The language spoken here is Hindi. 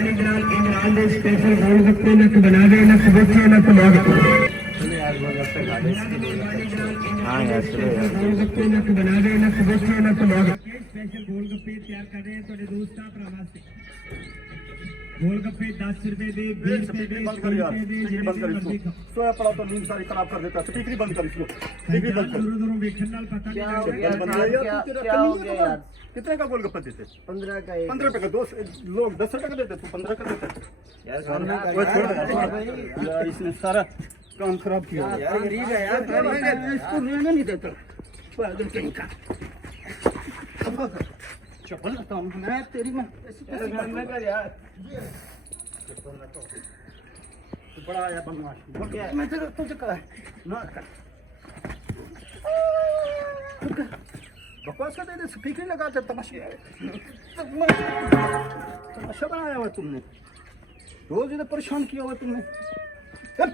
ਮਿਹਰਬਾਨੀ ਨਾਲ ਇਮਰਾਨ ਦੇ ਸਪੈਸ਼ਲ ਗੋਲ ਗੱਪੇ ਨਕ ਬਣਾ ਦੇ ਨਕ ਬੱਚੇ ਨਕ ਮਾਗ हाँ यार गोल गप्पे नक बना दे नक बच्चे नक माग स्पेशल गोल गप्पे तैयार कर रहे हैं थोड़े दोस्तां भरावां वास्ते गोल गप्पे 10 रुपए दे 20 रुपए दे बंद कर यार स्पीकर बंद कर इसको सोया पड़ा तो नींद सारी खराब कर देता स्पीकर बंद कर इसको स्पीकर बंद कर दूर देखने नाल पता नहीं क्या हो गया यार कितने का गोल गप्पा देते 15 का 15 रुपए का दो लोग 10 रुपए का देते तू 15 का देता यार इसने सारा काम खराब किया यार गरीब है यार इसको रहने नहीं देता पागल कहीं का चप्पल काम मैं तेरी मैं करना कर यार तू बड़ा आया बदमाश मैं तेरे तुझे कर ना कर बकवास करते थे स्पीकर लगाते तमाशा बनाया हुआ तुमने रोज इधर परेशान किया हुआ तुमने यार